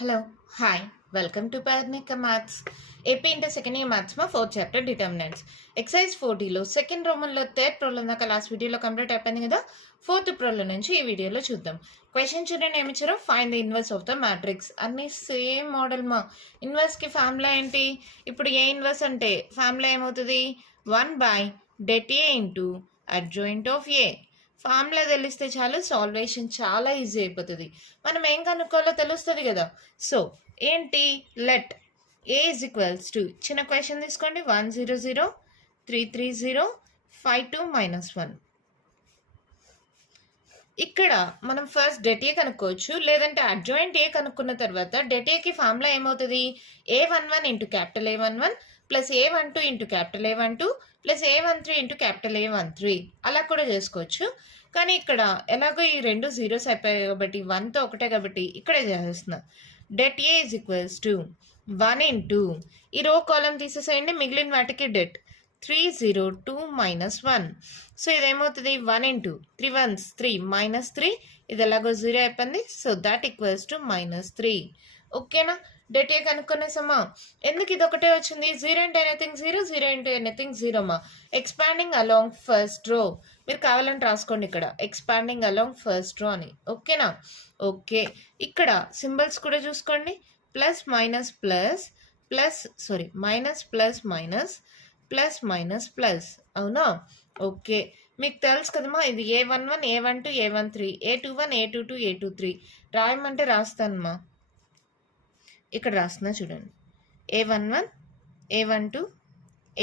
Hello hi welcome to Parnika maths AP inter second year maths మా fourth chapter determinants exercise 40లో second రోమన్లో third problem దాకా last వీడియోలో complete అయిపోయింది కదా. ఫోర్త్ ప్రాబ్లం నుంచి ఈ వీడియోలో చూద్దాం. క్వశ్చన్ చూడండి ఏమి ఇచ్చారో, find the inverse of the matrix. అన్ని సేమ్ మోడల్ మా. ఇన్వర్స్కి ఫార్ములా ఏంటి? ఇప్పుడు ఏ ఇన్వర్స్ అంటే ఫార్ములా ఏమవుతుంది? 1/det A into adjoint of A. Formula తెలిస్తే చాలు, సాల్వేషన్ చాలా ఈజీ అయిపోతుంది. మనం ఏం కనుక్కోవాలో తెలుస్తుంది కదా. సో ఏంటి, let A is equals to, చిన్న క్వశ్చన్ తీసుకోండి, 100,330,52 - 1. ఇక్కడ మనం ఫస్ట్ డెట్ ఏ కనుక్కోవచ్చు, లేదంటే అడ్జాయింట్ ఏ కనుక్కున్న తర్వాత డెట్ ఏకి ఫార్ములా ఏమవుతుంది? A11 into capital A11 plus A12 into capital A12 plus A13 into capital A13, అలా కూడా చేసుకోవచ్చు. కానీ ఇక్కడ ఎలాగో ఈ రెండు జీరోస్ అయిపోయాయి కాబట్టి 1తో ఒకటే కాబట్టి ఇక్కడే చేసేస్తున్నా. Det A is equals to 1 into ఈ రో కాలం తీసేసేయండి, మిగిలిన వాటికి డెట్ 302 - 1. సో ఇదేమవుతుంది? 1 ఇంటూ 3 1s 3 -3, ఇది ఎలాగో 0 అయిపోయింది. So that equals to -3. ఓకేనా? డెట్ ఏ కనుక్కునేసమ్మా. ఎందుకు ఇది ఒకటే వచ్చింది? 0 ఇంటూ ఎనీథింగ్ 0, 0 ఇంటూ ఎనీథింగ్ 0 మా. ఎక్స్పాండింగ్ అలాంగ్ ఫస్ట్ రో, మీరు కావాలంటే రాసుకోండి ఇక్కడ, ఎక్స్పాండింగ్ అలాంగ్ ఫస్ట్ రో అని. ఓకేనా? ఓకే, ఇక్కడ సింబల్స్ కూడా చూసుకోండి, plus minus plus plus sorry minus plus minus plus minus plus, అవునా? ఓకే, మీకు తెలుసు కదమ్మా, ఇది A11 A12 A13 A21 A22 A23 రాయమంటే రాస్తానమ్మా. ఇక్కడ రాస్తున్నా చూడండి, A11 A12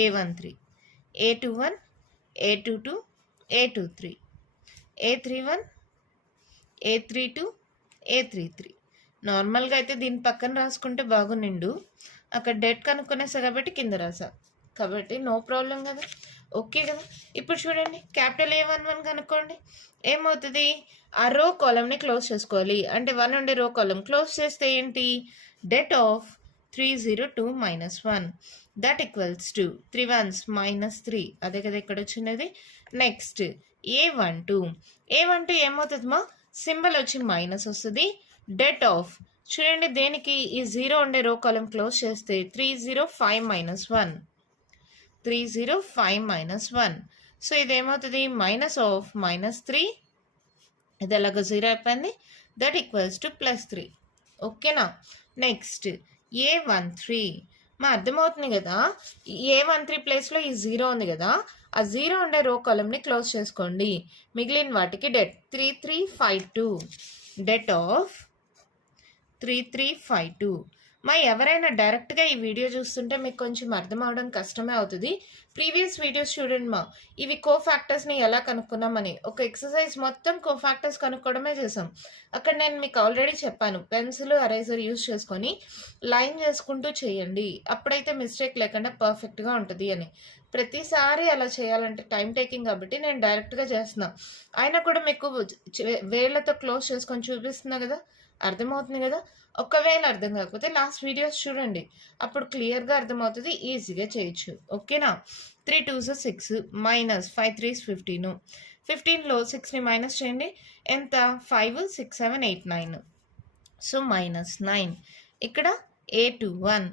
A13 A21 A22 A23 A31 A32 A33. నార్మల్గా అయితే దీని పక్కన రాసుకుంటే బాగునిండు, అక్కడ డెట్ కనుక్కునేసా కాబట్టి కింద రాసా, కాబట్టి నో ప్రాబ్లం కదా. ఓకే కదా. ఇప్పుడు చూడండి, క్యాపిటల్ A11 కనుక్కోండి. ఏమవుతుంది? ఆ రో కాలంని క్లోజ్ చేసుకోవాలి, అంటే 1 ఉండే రో కాలం క్లోజ్ చేస్తే ఏంటి? Det of 302 - 1, that equals to 3 1s -3, అదే కదా ఇక్కడ వచ్చినది. నెక్స్ట్ A12 ఏమవుతుంది మా? సింబల్ వచ్చి మైనస్ వస్తుంది. డెట్ ఆఫ్ చూడండి, దేనికి? ఈ 0 ఉండే రో కాలం క్లోజ్ చేస్తే 305 - 1, 305 - 1. సో ఇదేమవుతుంది? మైనస్ ఆఫ్ -3, ఇది ఎలాగో 0 అయిపోయింది. That equals to +3. ఓకేనా? నెక్స్ట్ A13 మా, అర్థమవుతుంది కదా. A13 ప్లేస్లో ఈ 0 ఉంది కదా, ఆ 0 ఉండే రో కాలంని క్లోజ్ చేసుకోండి, మిగిలిన వాటికి డెట్ 3352, డెట్ ఆఫ్ 3352. మా ఎవరైనా డైరెక్ట్గా ఈ వీడియో చూస్తుంటే మీకు కొంచెం అర్థం అవడం కష్టమే అవుతుంది. ప్రీవియస్ వీడియోస్ చూడండి మా, ఇవి కోఫాక్టర్స్ని ఎలా కనుక్కున్నామని ఒక ఎక్సర్సైజ్ మొత్తం కోఫాక్టర్స్ కనుక్కోవడమే చేసాం. అక్కడ నేను మీకు ఆల్రెడీ చెప్పాను, పెన్సిల్ ఎరేజర్ యూజ్ చేసుకొని లైన్ చేసుకుంటూ చేయండి, అప్పుడైతే మిస్టేక్ లేకుండా పర్ఫెక్ట్గా ఉంటుంది అని. ప్రతిసారి అలా చేయాలంటే టైం టేకింగ్ కాబట్టి నేను డైరెక్ట్గా చేస్తున్నా. అయినా కూడా మీకు వేళ్ళతో క్లోజ్ చేసుకొని చూపిస్తున్నా కదా, అర్థమవుతుంది కదా. ఒకవేళ అర్థం కాకపోతే లాస్ట్ వీడియోస్ చూడండి, అప్పుడు క్లియర్గా అర్థమవుతుంది, ఈజీగా చేయొచ్చు. ఓకేనా? 3 2s 6 -5 3s 15. 15లో 6ని మైనస్ చేయండి, ఎంత? 5 6 7 8 9, సో -9. ఇక్కడ A21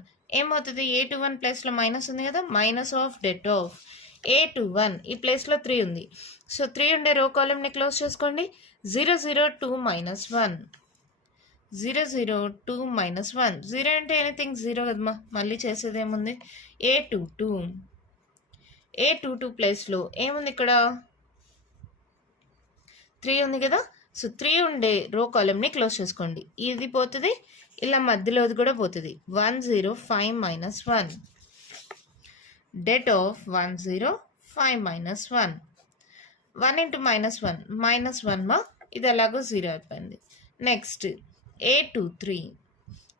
ఏమవుతుంది? A21 ప్లేస్లో మైనస్ ఉంది కదా, minus of det of A21, ఈ ప్లేస్లో 3 ఉంది, సో 3 ఉండే రో కాలంని క్లోజ్ చేసుకోండి. 002 - 1, 002 - 1, 0 అంటే ఎనీథింగ్ 0 కదమ్మా, మళ్ళీ చేసేది ఏముంది? A22 ప్లేస్లో ఏముంది? ఇక్కడ 3 ఉంది కదా, సో 3 ఉండే రో కాలంని క్లోజ్ చేసుకోండి, ఇది పోతుంది, ఇలా మధ్యలోది కూడా పోతుంది. 105 - 1, డెట్ ఆఫ్ 105 - 1, 1 ఇంటూ -1 -1 మా, ఇది ఎలాగో 0 అయిపోయింది. నెక్స్ట్ A23,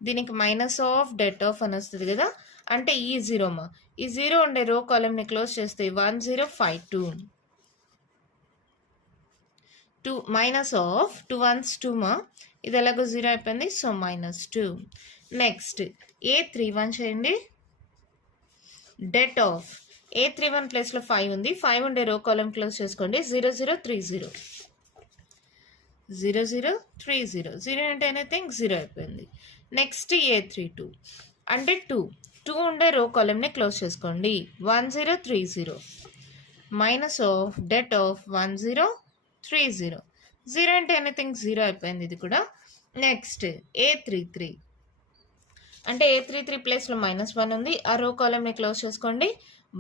దీనికి మైనస్ ఆఫ్ డెట్ ఆఫ్ అని వస్తుంది కదా, అంటే ఈ 0 మా, ఈ 0 ఉండే రో కాలంని క్లోజ్ చేస్తే 1052, 2 మైనస్ ఆఫ్ 2 1s 2 మా, ఇది ఎలాగో 0 అయిపోయింది, సో -2. నెక్స్ట్ A31 చేయండి. డెట్ ఆఫ్ A31 ప్లేస్లో 5 ఉంది, 5 ఉండే రో కాలం క్లోజ్ చేసుకోండి. 0030, 0030, 0 అంటే ఎనీథింగ్ 0 అయిపోయింది. నెక్స్ట్ A32 అంటే 2 ఉండే రో కాలమ్ని క్లోజ్ చేసుకోండి. 1030 మైనస్ ఆఫ్ డెట్ ఆఫ్ 1030. 0 అంటే ఎనీథింగ్ 0 అయిపోయింది ఇది కూడా. నెక్స్ట్ A33 అంటే A33 ప్లేస్లో -1 ఉంది. ఆ రో కాలమ్ని క్లోజ్ చేసుకోండి.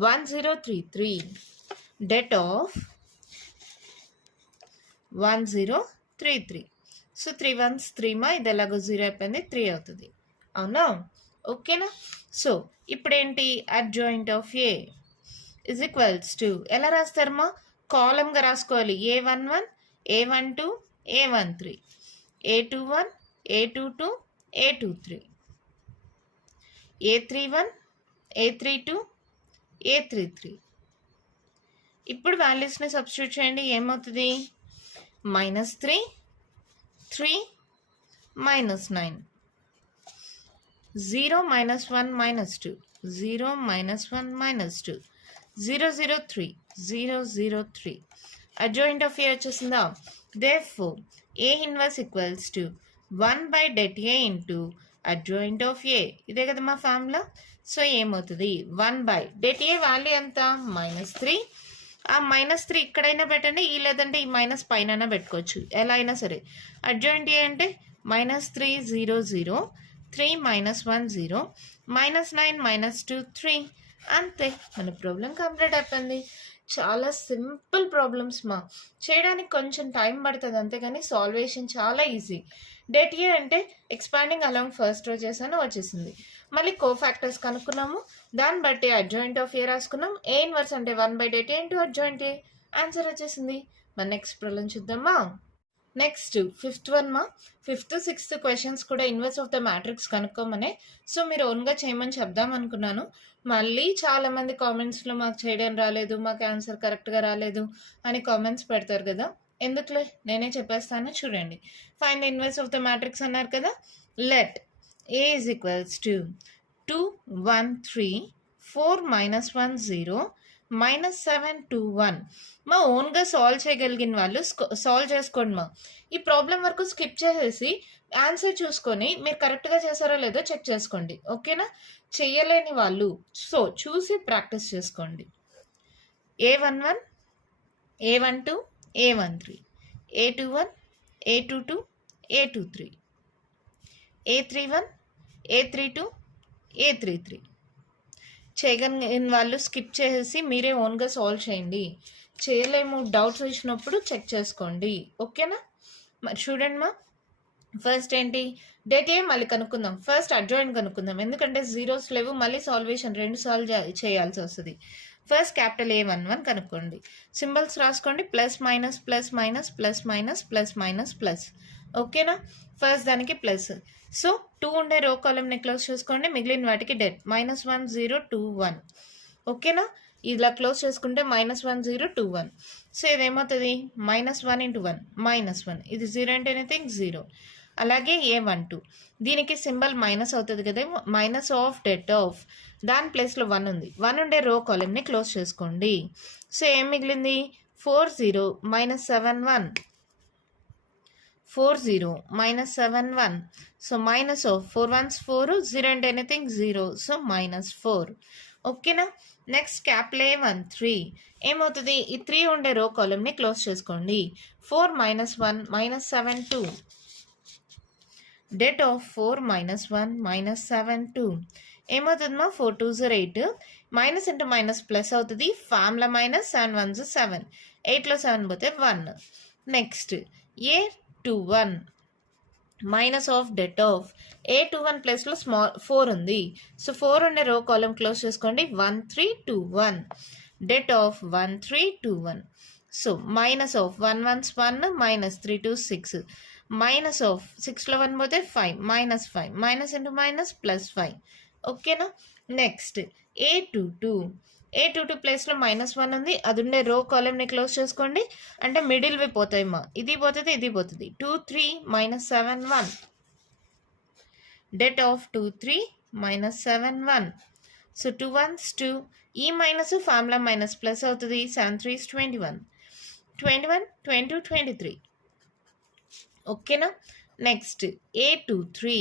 1033 డెట్ ఆఫ్ 1033. సో 3 1s 3 మా, ఇది ఎలాగో 0 అయిపోయింది, 3 అవుతుంది. అవునా? ఓకేనా? సో ఇప్పుడేంటి, adjoint of A is equals to ఎలా రాస్తారమ్మా, కాలమ్గా రాసుకోవాలి. A11 A12 A13 A21 A22 A23 A31 A32 A33. ఇప్పుడు వాల్యూస్ని సబ్స్టిట్యూట్ చేయండి. ఏమవుతుంది, -3 3 -9 0 -1 -2 0 -1 -2 003 003. అడ్జాయింట్ ఆఫ్ ఏ వచ్చేసిందా. Therefore A inverse equals to 1/det A into adjoint of A. ఇదే కదా మా ఫార్ములా. సో ఏమవుతుంది, 1/det A వాల్యూ ఎంత, -3. ఆ -3 ఇక్కడైనా పెట్టండి, ఈ లేదంటే ఈ మైనస్ పైన పెట్టుకోవచ్చు, ఎలా అయినా సరే. అడ్జాయింట్ ఏ అంటే -3 0 0 3 -1 0 -9 -2 3. అంతే, మన ప్రాబ్లం కంప్లీట్ అయిపోయింది. చాలా సింపుల్ ప్రాబ్లమ్స్ మా, చేయడానికి కొంచెం టైం పడుతుంది అంతేగాని సాల్వేషన్ చాలా ఈజీ. డెట్ ఏ అంటే ఎక్స్పాండింగ్ అలాంగ్ ఫస్ట్ రో చేసాను, వచ్చేసింది. మళ్ళీ కోఫాక్టర్స్ కనుక్కున్నాము, దాన్ని బట్టి అడ్జాయింట్ ఆఫ్ ఏ రాసుకున్నాం. ఏ ఇన్వర్స్ అంటే 1/det A into adjoint A, answer వచ్చేసింది. మన నెక్స్ట్ ప్రాబ్లం చూద్దామా. నెక్స్ట్ 5th వన్ మా, 5th 6th క్వశ్చన్స్ కూడా ఇన్వర్స్ ఆఫ్ ద మ్యాట్రిక్స్ కనుక్కోమనే. సో మీరు ఓన్గా చేయమని చెప్దాం అనుకున్నాను. మళ్ళీ చాలామంది కామెంట్స్లో మాకు చేయడం రాలేదు, మాకు ఆన్సర్ కరెక్ట్గా రాలేదు అని కామెంట్స్ పెడతారు కదా, ఎందుకులే నేనే చెప్పేస్తాను. చూడండి, find the inverse of the matrix అన్నారు కదా. Let A is equals to 2 1 3 4 -1 0 -7 2 1. మా ఓన్గా సాల్వ్ చేయగలిగిన వాళ్ళు సాల్వ్ చేసుకోండి మా. ఈ ప్రాబ్లం వరకు స్కిప్ చేసేసి ఆన్సర్ చూసుకొని మీరు కరెక్ట్గా చేశారో లేదో చెక్ చేసుకోండి, ఓకేనా. చెయ్యలేని వాళ్ళు సో చూసి ప్రాక్టీస్ చేసుకోండి. A11 A12 A13 A21 A22 A23 A31 A32 A33. చేయగలిగిన వాళ్ళు స్కిప్ చేసేసి మీరే ఓన్గా సాల్వ్ చేయండి. చేయలేము డౌట్స్ వచ్చినప్పుడు చెక్ చేసుకోండి, ఓకేనా. మరి చూడండి మా, ఫస్ట్ ఏంటి, డెట్ ఏ మళ్ళీ కనుక్కుందాం. ఫస్ట్ అడ్జాయింట్ కనుక్కుందాం, ఎందుకంటే జీరోస్ లేవు, మళ్ళీ సాల్వేషన్ 2 సార్లు చేయాల్సి వస్తుంది. ఫస్ట్ క్యాపిటల్ A11 కనుక్కోండి. సింబల్స్ రాసుకోండి, plus minus plus minus plus minus plus minus plus, ఓకేనా. ఫస్ట్ దానికి ప్లస్. సో 2 ఉండే రో కాలమ్ని క్లోజ్ చేసుకోండి, మిగిలిన వాటికి డెట్. -1 0 2 1, ఓకేనా. ఇలా క్లోజ్ చేసుకుంటే -1 0 2 1. సో ఇదేమవుతుంది, -1 × 1 -1, ఇది 0 అంటే ఎనీథింగ్ 0. అలాగే A12 దీనికి సింబల్ మైనస్ అవుతుంది కదా, మైనస్ ఆఫ్ డెట్ ఆఫ్, దాని ప్లేస్లో 1 ఉంది. 1 ఉండే రో కాలమ్ని క్లోజ్ చేసుకోండి. సో ఏం మిగిలింది, 4 0 -7 1 4 0 -7 1. సో మైనస్ ఆఫ్ 4 1s 4, 0 అంటే ఎనీథింగ్ 0, సో -4, ఓకేనా. నెక్స్ట్ క్యాపిటల్ A13 ఏమవుతుంది, ఈ 3 ఉండే రో కాలమ్ని క్లోజ్ చేసుకోండి. 4 -1 -7 2 det of 4 -1 -7 2 ఏమవుతుందమ్మా, 4 2s 8, minus into minus plus అవుతుంది, ఫార్ములా -7 1s 7, 8లో 7 పోతే 1. Next A21 minus of det of, A21 ప్లేస్లో 4 ఉంది. సో 4 ఉండే రో కాలమ్ క్లోజ్ చేసుకోండి. 1 3 2 1 det of 1 3 2 1. So minus of 1 1s 1 -3 2 6, minus of 6లో 1 పోతే 5 -5 మైనస్ ఇంటూ మైనస్ ప్లస్ 5, ఓకేనా. నెక్స్ట్ A22 ప్లేస్లో -1 ఉంది, అది ఉండే రో కాలమ్ని క్లోజ్ చేసుకోండి. అంటే మిడిల్వి పోతాయి మా, ఇది పోతుంది ఇది పోతుంది. 2 3 -7 1 డెట్ ఆఫ్ 2 3 -7 1. సో 2 1s 2, ఈ మైనస్ ఫార్ములా మైనస్ ప్లస్ అవుతుంది. 7 3s 21 21 22 23, ఓకేనా. Next A23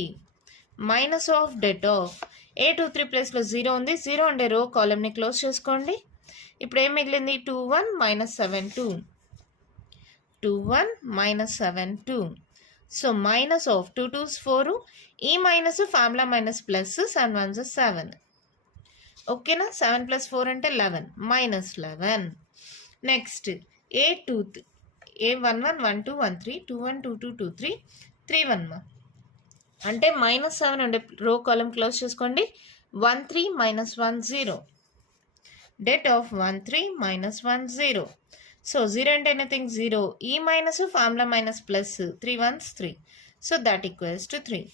minus of det of A23 ప్లేస్లో 0 ఉంది, 0 ఉండే రో కాలమ్ని క్లోజ్ చేసుకోండి. ఇప్పుడు ఏం మిగిలింది 21 minus 7 2, 21 minus 7 2. So minus of 2 2s 4, ఈ minus formula minus plus 7 1s 7. ఓకేనా, 7 ప్లస్ 4 అంటే 11 మైనస్ 11. నెక్స్ట్ A11 12 13 21 22 23 31 అంటే మైనస్ 7 ఉండే రో కాలం క్లోజ్ చేసుకోండి. 13 minus 1 0, det of 13 minus 1 0. So 0 అంటే ఎనీథింగ్ 0, ఈ minus formula minus plus 3 1s 3. So that equals to 3.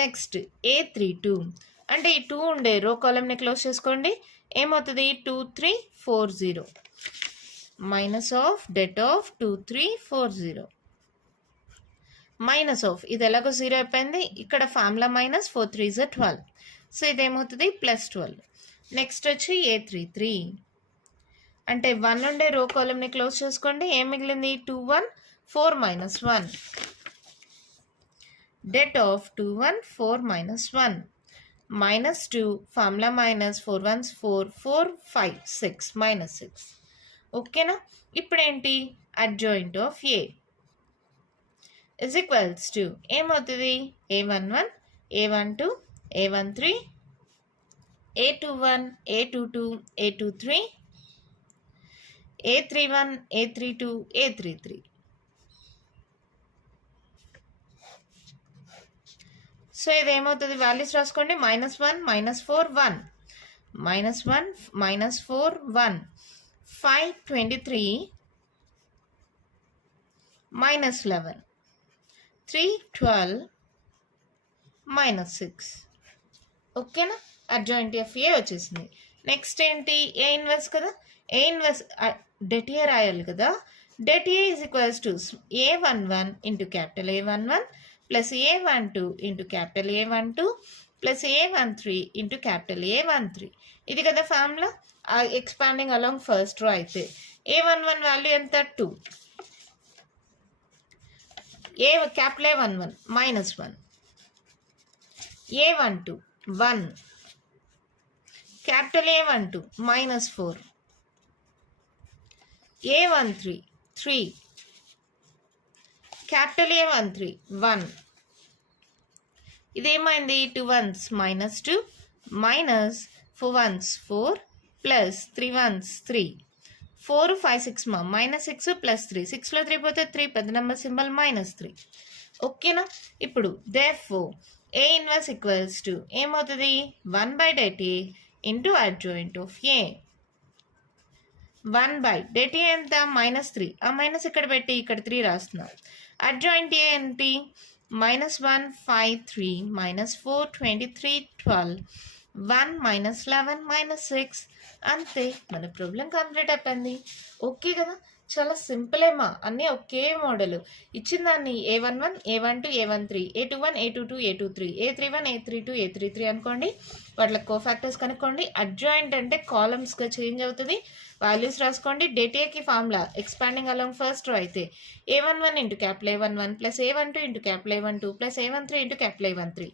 Next A32 అంటే ఈ 2 ఉండే రో కాలంని క్లోజ్ చేసుకోండి. ఏమవుతుంది 2 3 4 0, minus of det of 2 3 4 0, minus of ఇది ఎలాగో 0 అయిపోయింది, ఇక్కడ ఫార్ములా మైనస్ 4 3s 12. సో ఇదేమవుతుంది ప్లస్ 12. నెక్స్ట్ వచ్చి A33 అంటే 1 ఉండే రో కాలంని క్లోజ్ చేసుకోండి. ఏం మిగిలింది 2 1 4 minus 1, det of 2 1 4 minus 1, minus 2 formula minus 4 1s 4 4 5 6 minus 6. ఓకేనా, ఇప్పుడు ఏంటి adjoint of A is equals to ఏమవుతుంది A11 A12 A13 A21 A22 A23 A31 A32 A33. So ఇదేమవుతుంది values రాసుకోండి. -1 -4 1, -1 -4 1, 5 23 -11, 3 12 -6. ఓకేనా, అడ్జాయింట్ ఆఫ్ ఏ వచ్చేసింది. నెక్స్ట్ ఏంటి ఏ ఇన్వర్స్ కదా, ఏ ఇన్వర్స్ డెట్ ఏ రాయాలి కదా. Debt A is equals to A11 into capital A11 plus A12 into capital A12 plus A13 into capital A13. ఇది కదా formula. Expanding along first row అయితే A11 value ఎంత 2, capital A11 -1, A12 1, capital A12 -4, A13 3, capital A13 1. ఇదేమైంది 2 1s -2 minus 4 1s 4 plus 3 1s 3, 4 5 6 -6 plus 3, 6లో 3 పోతే 3, పెద్ద number symbol -3. ఓకేనా, ఇప్పుడు therefore A inverse equals to ఏమవుతుంది 1 by det A into adjoint of A. 1 by det ఏ ఎంత -3, ఆ minus ఇక్కడ పెట్టి ఇక్కడ 3 రాస్తున్నాం. అడ్జాయింట్ ఏ ఏంటి -1 5 3 -4 23 12, 1 -11 -6. అంతే, మన ప్రాబ్లం కంప్లీట్ అయిపోయింది. ఓకే కదా, చాలా సింపుల్ ఏమా, అన్నీ ఒకే మోడల్. ఇచ్చిన దాన్ని A11 A12 A13 A21 A22 A23 A31 A32 A33 అనుకోండి. వాటిలో కోఫాక్టర్స్ కనుక్కోండి. అడ్జాయింట్ అంటే కాలమ్స్గా చేంజ్ అవుతుంది. వాల్యూస్ రాసుకోండి. డెట్ ఏకి formula expanding along first row అయితే A11 into capital A11 plus A12 into capital A12 plus A13 into capital A13.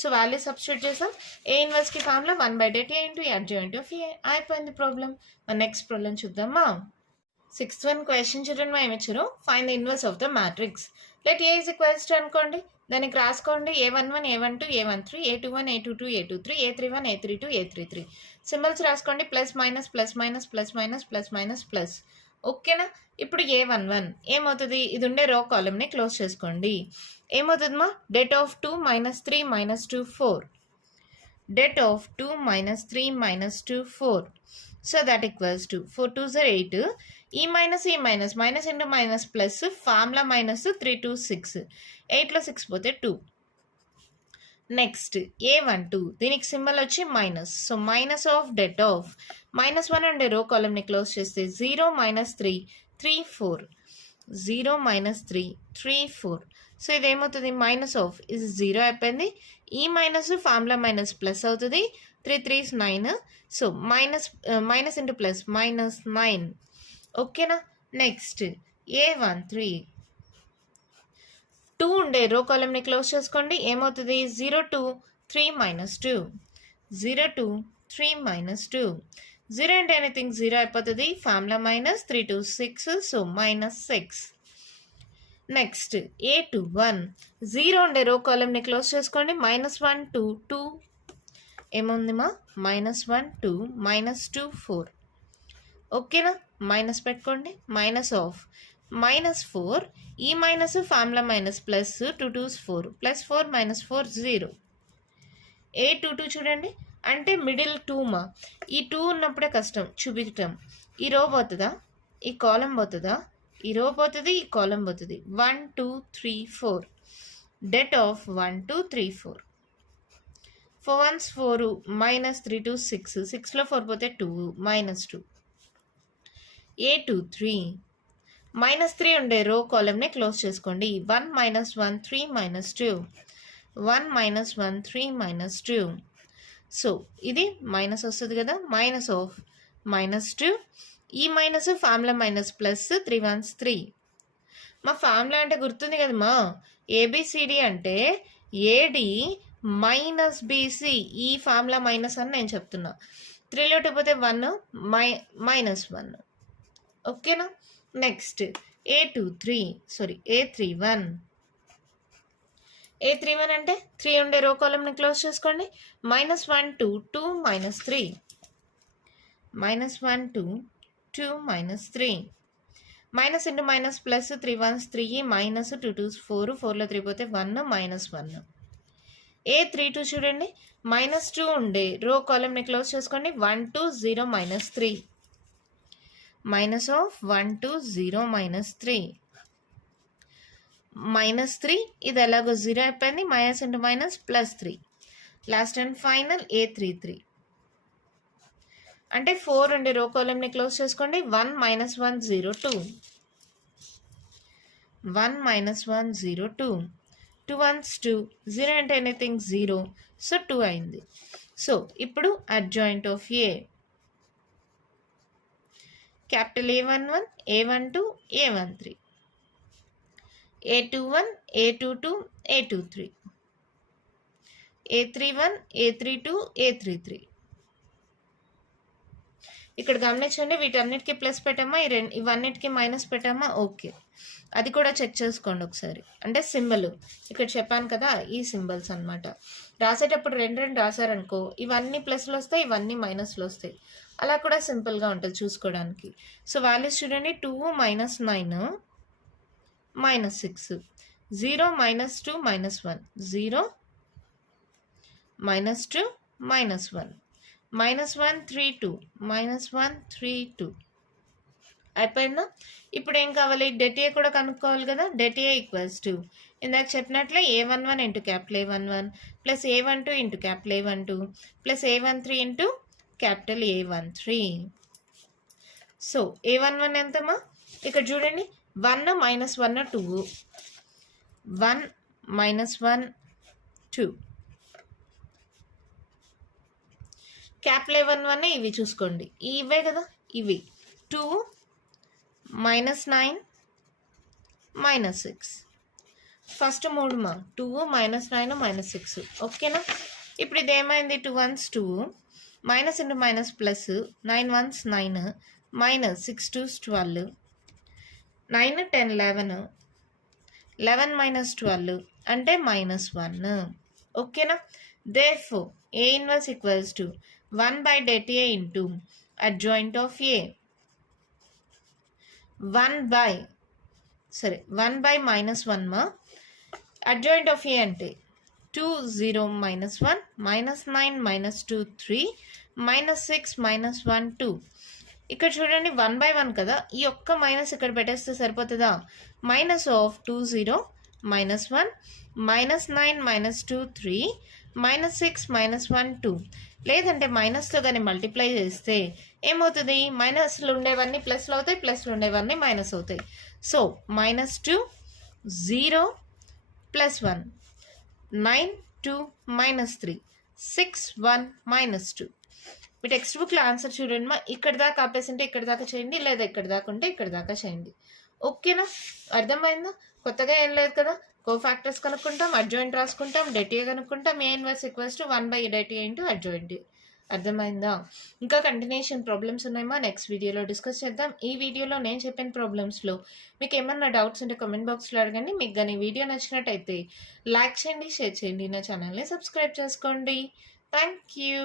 So value substitute చేసాం. ఏ ఇన్వర్స్కి formula 1 by det A into adjoint of A. అయిపోయింది problem. Next problem చూద్దామా. 6th one question చూడండి. ఏమి ఇచ్చారు, find the inverse of the matrix. Let A is equals to అనుకోండి. దానికి రాసుకోండి A11 A12 A13 A21 A22 A23 A31 A32 A33. Symbols రాసుకోండి. Plus minus plus minus plus minus plus minus plus. ఓకేనా, ఇప్పుడు A11 ఏమవుతుంది, ఇది ఉండే రో కాలమ్ని క్లోజ్ చేసుకోండి. ఏమవుతుందమ్మా det of 2 -3 -2 4, det of 2 -3 -2 4. So that equals to 4 2s 8, ఈ minus minus into minus plus formula minus 3 2 6, 8లో 6 పోతే 2. నెక్స్ట్ A12 దీనికి సింబల్ వచ్చి minus. So minus of det of -1 ఉండే రో కాలమ్ని క్లోజ్ చేస్తే 0 -3 3 4, 0 -3 3 4. సో ఇదేమవుతుంది మైనస్ ఆఫ్ ఇది 0 అయిపోయింది. ఈ మైనస్ ఫార్ములా మైనస్ ప్లస్ అవుతుంది. 3 3s 9. So minus into plus -9. ఓకేనా, నెక్స్ట్ A13 2 ఉండే రో కాలమ్ని క్లోజ్ చేసుకోండి. ఏమవుతుంది 0 2 3 minus 2. 0 2 3 minus 2. 0 అంటే ఎనీథింగ్ 0 అయిపోతుంది. Formula minus 3 2 6, so minus 6. Next A21 0 ఉండే రో కాలమ్ని క్లోజ్ చేసుకోండి. -1 2 2 ఏముంది మా -1 2 -2 4. ఓకేనా, మైనస్ పెట్టుకోండి. మైనస్ ఆఫ్ -4, ఈ minus formula minus plus 2 2 4 +4 -4 0. A22 చూడండి, అంటే మిడిల్ 2 మా. ఈ 2 ఉన్నప్పుడే కష్టం చూపించటం. ఈ రో పోతుందా, ఈ కాలం పోతుందా, ఈ రో పోతుంది, ఈ కాలం పోతుంది. 1 2 3 4. Det of 1 2 3 4. 4 1s 4, -3 2 6. 6లో 4 పోతే 2 -2. A23 -3 ఉండే రో కాలమ్ని క్లోజ్ చేసుకోండి. 1 -1 3 -2. 1 -1 3 -2. సో ఇది మైనస్ వస్తుంది కదా, మైనస్ ఆఫ్ -2, ఈ minus formula minus plus 3 1s 3. మా ఫార్ములా అంటే గుర్తుంది కదా మా, ఏబిసిడి అంటే ఏడి మైనస్ బీసీ. ఈ ఫార్ములా మైనస్ అని నేను చెప్తున్నా. 3లో పోతే 1 -1. ఓకేనా. నెక్స్ట్ A31 అంటే 3 ఉండే రో కాలమ్ని క్లోజ్ చేసుకోండి. -1 2 2 -3. -1 2 2 -3. Minus into minus plus 3 1s 3, minus 2 2s 4. 4లో 3 పోతే 1 -1. A32 చూడండి, -2 ఉండే రో కాలమ్ని క్లోజ్ చేసుకోండి. 1 2 0 -3. Minus of 1 2 0 -3. -3, ఇది ఎలాగో 0 అయిపోయింది. Minus into minus plus 3. Last and final A33 అంటే 4 ఉండే రో కాలమ్ని క్లోజ్ చేసుకోండి. 1 -1 0 2. 1 -1 0 2. 2 1s 2. 0 అంటే ఎనీథింగ్ 0, సో 2 అయింది. సో ఇప్పుడు adjoint of A, capital A11 A12 A13, A21 A22 A23, A31 A32 A33. ఇక్కడ గమనించండి, వీటన్నిటికీ ప్లస్ పెట్టామా, ఇవన్నిటికీ మైనస్ పెట్టామా. ఓకే, అది కూడా చెక్ చేసుకోండి ఒకసారి. అంటే సింబల్ ఇక్కడ చెప్పాను కదా, ఈ సింబల్స్ అనమాట. రాసేటప్పుడు 2 2 రాశారనుకో, ఇవన్నీ ప్లస్లు వస్తాయి, ఇవన్నీ మైనస్లు వస్తాయి. అలా కూడా సింపుల్గా ఉంటుంది చూసుకోవడానికి. సో వాల్యూస్ చూడండి, 2 -9 -6. 0 -2 -1. 0 -2 -1. -1 3 2. -1 3 2. అయిపోయిందా. ఇప్పుడు ఏం కావాలి, డెట్ ఏ కూడా కనుక్కోవాలి కదా. డెట్ ఏ ఈక్వల్స్ టు ఇందాక చెప్పినట్లే A11 into capital A11 plus A12 into capital A12 plus A13 into capital A13. So A11 ఎంతమ్మా, ఇక్కడ చూడండి, 1 -1 2. 1 -1 2. క్యాపిటల్ A11 ఇవి చూసుకోండి, ఇవే కదా, ఇవి 2 -9 -6. ఫస్ట్ 3 మా, 2 -9 -6. ఓకేనా. ఇప్పుడు ఇది ఏమైంది, 2 1s 2, minus into minus plus 9 1s 9, minus 6 2s 12, 9 10 11, 11 minus 12 అంటే -1. ఓకేనా. therefore A inverse equals to 1 by det A into adjoint of A. 1 by -1 మా, adjoint of A అంటే 2 0 -1 -9 -2 3 -6 -1 2. ఇక్కడ చూడండి 1 by 1 కదా, ఈ ఒక్క మైనస్ ఇక్కడ పెట్టేస్తే సరిపోతుందా. Minus of 2 0 -1 -9 -2 3 -6 -1 2. లేదంటే మైనస్తో కానీ మల్టిప్లై చేస్తే ఏమవుతుంది, మైనస్లు ఉండేవన్నీ ప్లస్లు అవుతాయి, ప్లస్లు ఉండేవన్నీ మైనస్ అవుతాయి. సో -2 0 +1 9 2 -3 6 1 -2. మీ టెక్స్ట్ బుక్లో ఆన్సర్ చూడండి మా, ఇక్కడ దాకా ఆపేసింటే ఇక్కడ దాకా చేయండి, లేదా ఇక్కడ దాకా ఉంటే ఇక్కడ దాకా చేయండి. ఓకేనా, అర్థమైందా. కొత్తగా ఏం లేదు కదా, కోఫాక్టర్స్ కనుక్కుంటాం, అడ్జాయింట్ రాసుకుంటాం, డెట్ ఏ కనుక్కుంటాం, A inverse equals to 1/det into adjoint. అర్థమైందా? ఇంకా కంటిన్యూషన్ ప్రాబ్లమ్స్ ఉన్నాయేమో నెక్స్ట్ వీడియోలో డిస్కస్ చేద్దాం. ఈ వీడియోలో నేను చెప్పిన ప్రాబ్లమ్స్లో మీకు ఏమన్నా డౌట్స్ ఉంటే కామెంట్ బాక్స్లో అడగండి. మీకు కానీ వీడియో నచ్చినట్టయితే లైక్ చేయండి, షేర్ చేయండి, నా ఛానల్ని సబ్స్క్రైబ్ చేసుకోండి. Thank you.